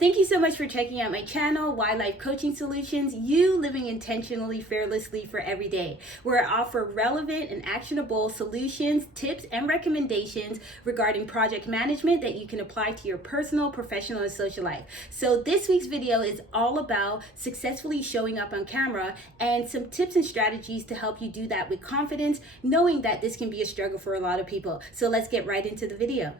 Thank you so much for checking out my channel, Wildlife Coaching Solutions, you living intentionally, fearlessly for every day, where I offer relevant and actionable solutions, tips, and recommendations regarding project management that you can apply to your personal, professional, and social life. So this week's video is all about successfully showing up on camera and some tips and strategies to help you do that with confidence, knowing that this can be a struggle for a lot of people. So let's get right into the video.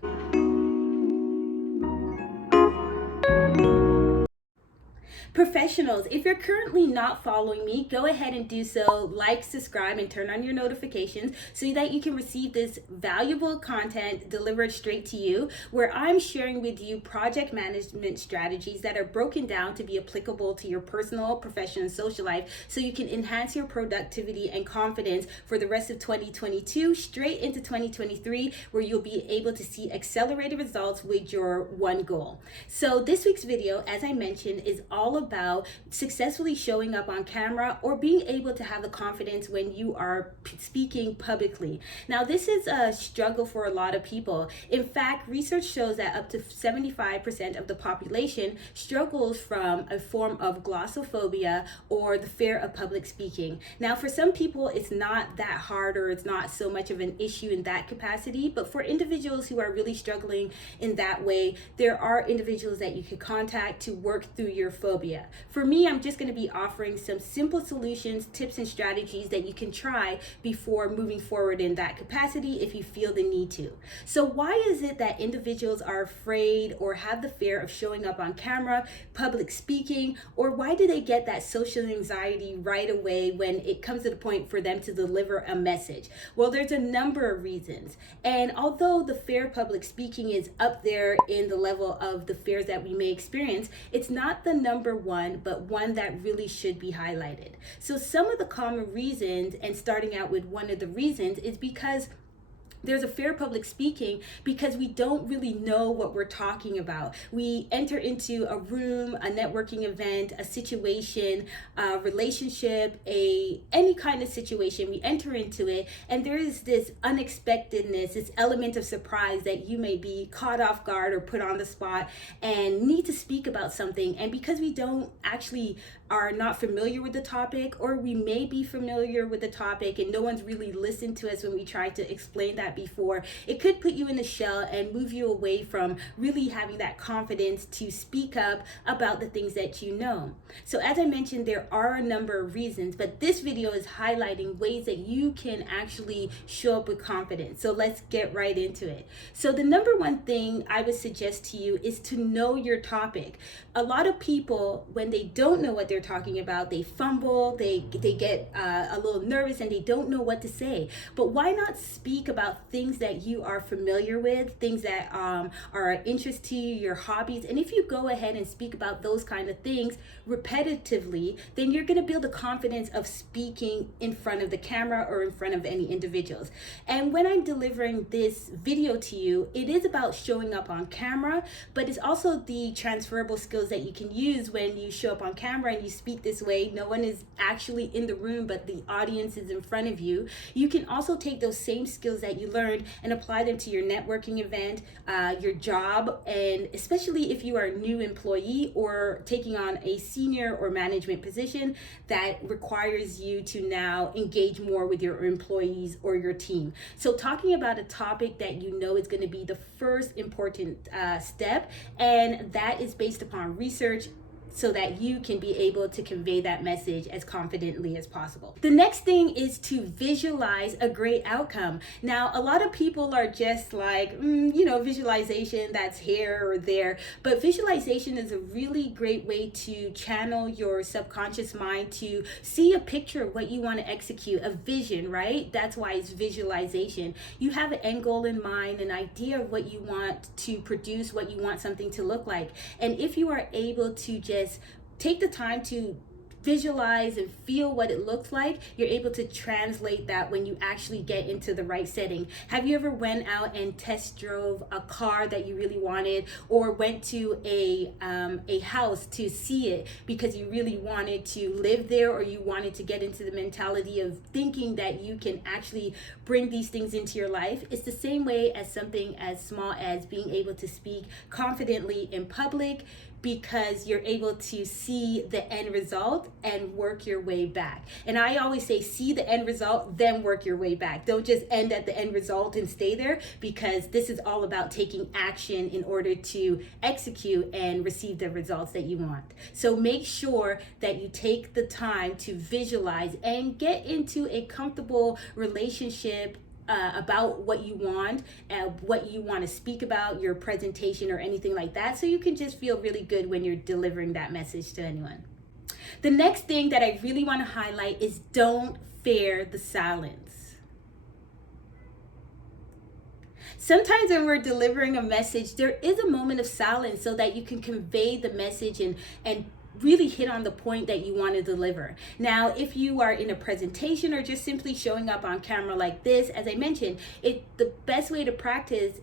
Professionals, if you're currently not following me, go ahead and do so. Like, subscribe, and turn on your notifications so that you can receive this valuable content delivered straight to you, where I'm sharing with you project management strategies that are broken down to be applicable to your personal, professional, and social life, so you can enhance your productivity and confidence for the rest of 2022 straight into 2023, where you'll be able to see accelerated results with your one goal. So this week's video, as I mentioned, is all about successfully showing up on camera or being able to have the confidence when you are speaking publicly. Now, this is a struggle for a lot of people. In fact, research shows that up to 75% of the population struggles from a form of glossophobia or the fear of public speaking. Now, for some people, it's not that hard or it's not so much of an issue in that capacity, but for individuals who are really struggling in that way, there are individuals that you could contact to work through your phobia. For me, I'm just going to be offering some simple solutions, tips, and strategies that you can try before moving forward in that capacity if you feel the need to. So why is it that individuals are afraid or have the fear of showing up on camera, public speaking, or why do they get that social anxiety right away when it comes to the point for them to deliver a message? Well, there's a number of reasons. And although the fear of public speaking is up there in the level of the fears that we may experience, it's not the number one, but one that really should be highlighted. So some of the common reasons, and starting out with one of the reasons, is because there's a fear of public speaking because we don't really know what we're talking about. We enter into a room, a networking event, a situation, a relationship, any kind of situation. We enter into it, and there is this unexpectedness, this element of surprise that you may be caught off guard or put on the spot and need to speak about something. And because we don't actually are not familiar with the topic, or we may be familiar with the topic and no one's really listened to us when we try to explain that before, it could put you in a shell and move you away from really having that confidence to speak up about the things that you know. So as I mentioned, there are a number of reasons, but this video is highlighting ways that you can actually show up with confidence. So let's get right into it. So the number one thing I would suggest to you is to know your topic. A lot of people, when they don't know what they're talking about, they fumble, they get a little nervous, and they don't know what to say. But why not speak about things that you are familiar with, things that are of interest to you, your hobbies? And if you go ahead and speak about those kind of things repetitively, then you're going to build the confidence of speaking in front of the camera or in front of any individuals. And when I'm delivering this video to you, it is about showing up on camera, but it's also the transferable skills that you can use when you show up on camera and you speak this way. No one is actually in the room, but the audience is in front of you. You can also take those same skills that you learned and apply them to your networking event, your job, and especially if you are a new employee or taking on a senior or management position that requires you to now engage more with your employees or your team. So talking about a topic that you know is going to be the first important step, and that is based upon research, so that you can be able to convey that message as confidently as possible. The next thing is to visualize a great outcome. Now, a lot of people are just like, visualization, that's here or there. But visualization is a really great way to channel your subconscious mind to see a picture of what you want to execute, a vision, right? That's why it's visualization. You have an end goal in mind, an idea of what you want to produce, what you want something to look like. And if you are able to just take the time to visualize and feel what it looks like, you're able to translate that when you actually get into the right setting. Have you ever went out and test drove a car that you really wanted, or went to a house to see it because you really wanted to live there, or you wanted to get into the mentality of thinking that you can actually bring these things into your life? It's the same way as something as small as being able to speak confidently in public, because you're able to see the end result and work your way back. And I always say, see the end result, then work your way back. Don't just end at the end result and stay there, because this is all about taking action in order to execute and receive the results that you want. So make sure that you take the time to visualize and get into a comfortable relationship about what you want to speak about, your presentation or anything like that, so you can just feel really good when you're delivering that message to anyone. The next thing that I really want to highlight is don't fear the silence. Sometimes when we're delivering a message, there is a moment of silence so that you can convey the message and really hit on the point that you want to deliver. Now, if you are in a presentation or just simply showing up on camera like this, as I mentioned, the best way to practice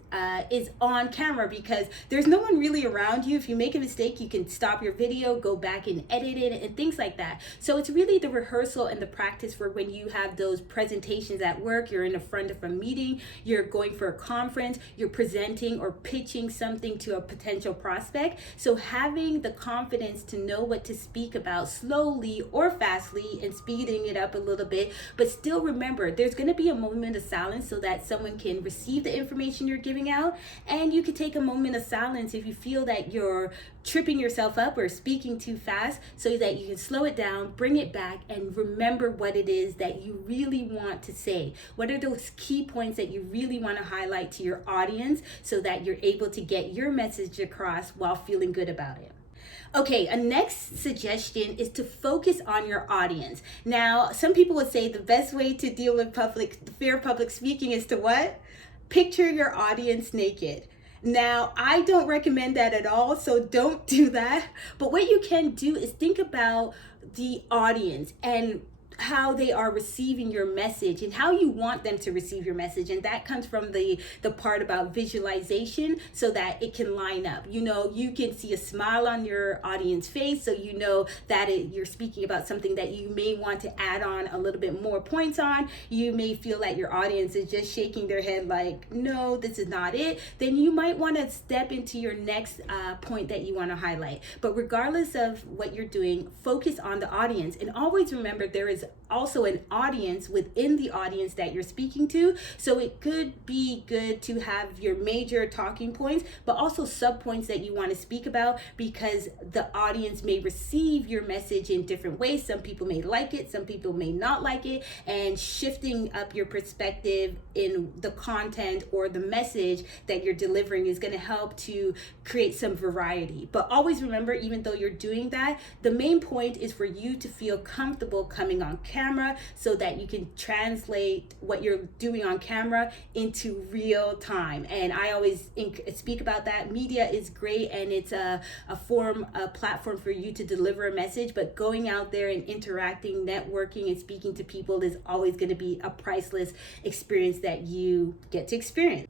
is on camera, because there's no one really around you. If you make a mistake, you can stop your video, go back and edit it, and things like that. So it's really the rehearsal and the practice for when you have those presentations at work, you're in the front of a meeting, you're going for a conference, you're presenting or pitching something to a potential prospect. So having the confidence to know what to speak about slowly or fastly and speeding it up a little bit, but still remember there's going to be a moment of silence so that someone can receive the information you're giving out, and you can take a moment of silence if you feel that you're tripping yourself up or speaking too fast, so that you can slow it down, bring it back, and remember what it is that you really want to say. What are those key points that you really want to highlight to your audience so that you're able to get your message across while feeling good about it? Okay, a next suggestion is to focus on your audience. Now, some people would say the best way to deal with fear of public speaking is to what? Picture your audience naked. Now, I don't recommend that at all, so don't do that. But what you can do is think about the audience and how they are receiving your message and how you want them to receive your message. And that comes from the part about visualization, so that it can line up. You know, you can see a smile on your audience face, so you know that you're speaking about something that you may want to add on a little bit more points on. You may feel that your audience is just shaking their head like, no, this is not it. Then you might want to step into your next point that you want to highlight. But regardless of what you're doing, focus on the audience, and always remember there is also an audience within the audience that you're speaking to. So it could be good to have your major talking points, but also sub points that you want to speak about, because the audience may receive your message in different ways. Some people may like it, some people may not like it, and shifting up your perspective in the content or the message that you're delivering is going to help to create some variety. But always remember, even though you're doing that, the main point is for you to feel comfortable coming on camera, so that you can translate what you're doing on camera into real time. And I always speak about that. Media is great, and it's a platform for you to deliver a message, but going out there and interacting, networking, and speaking to people is always going to be a priceless experience that you get to experience.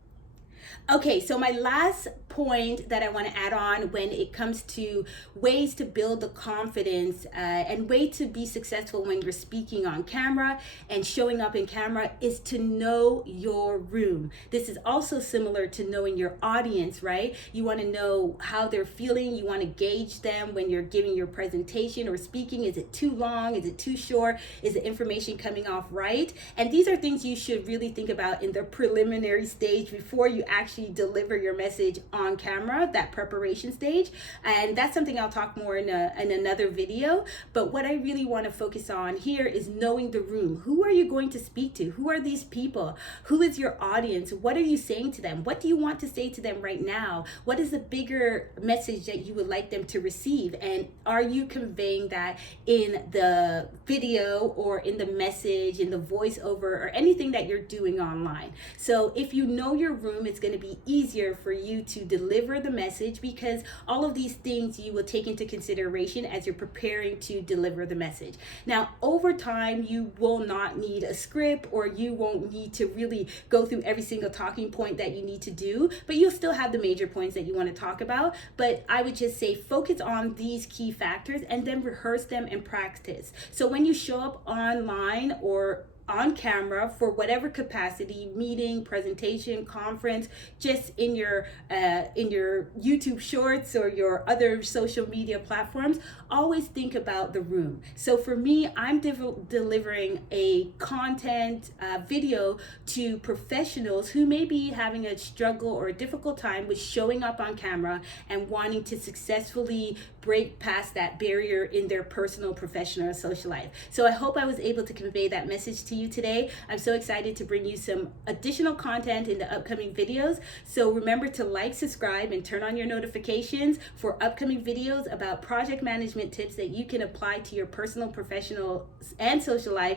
Okay, so my last point that I want to add on when it comes to ways to build the confidence and way to be successful when you're speaking on camera and showing up in camera is to know your room. This is also similar to knowing your audience, right? You want to know how they're feeling. You want to gauge them when you're giving your presentation or speaking. Is it too long? Is it too short? Is the information coming off right? And these are things you should really think about in the preliminary stage before you actually deliver your message on camera, that preparation stage. And that's something I'll talk more in another video. But what I really want to focus on here is knowing the room. Who are you going to speak to? Who are these people? Who is your audience? What are you saying to them? What do you want to say to them right now? What is the bigger message that you would like them to receive? And are you conveying that in the video or in the message, in the voiceover, or anything that you're doing online? So if you know your room, it's going to be easier for you to deliver the message, because all of these things you will take into consideration as you're preparing to deliver the message. Now, over time, you will not need a script, or you won't need to really go through every single talking point that you need to do, but you'll still have the major points that you want to talk about. But I would just say focus on these key factors and then rehearse them and practice. So when you show up online or on camera for whatever capacity, meeting, presentation, conference, just in your YouTube shorts or your other social media platforms, always think about the room. So for me, I'm delivering a content video to professionals who may be having a struggle or a difficult time with showing up on camera and wanting to successfully break past that barrier in their personal, professional, or social life. So I hope I was able to convey that message to you today. I'm so excited to bring you some additional content in the upcoming videos. So remember to like, subscribe, and turn on your notifications for upcoming videos about project management tips that you can apply to your personal, professional, and social life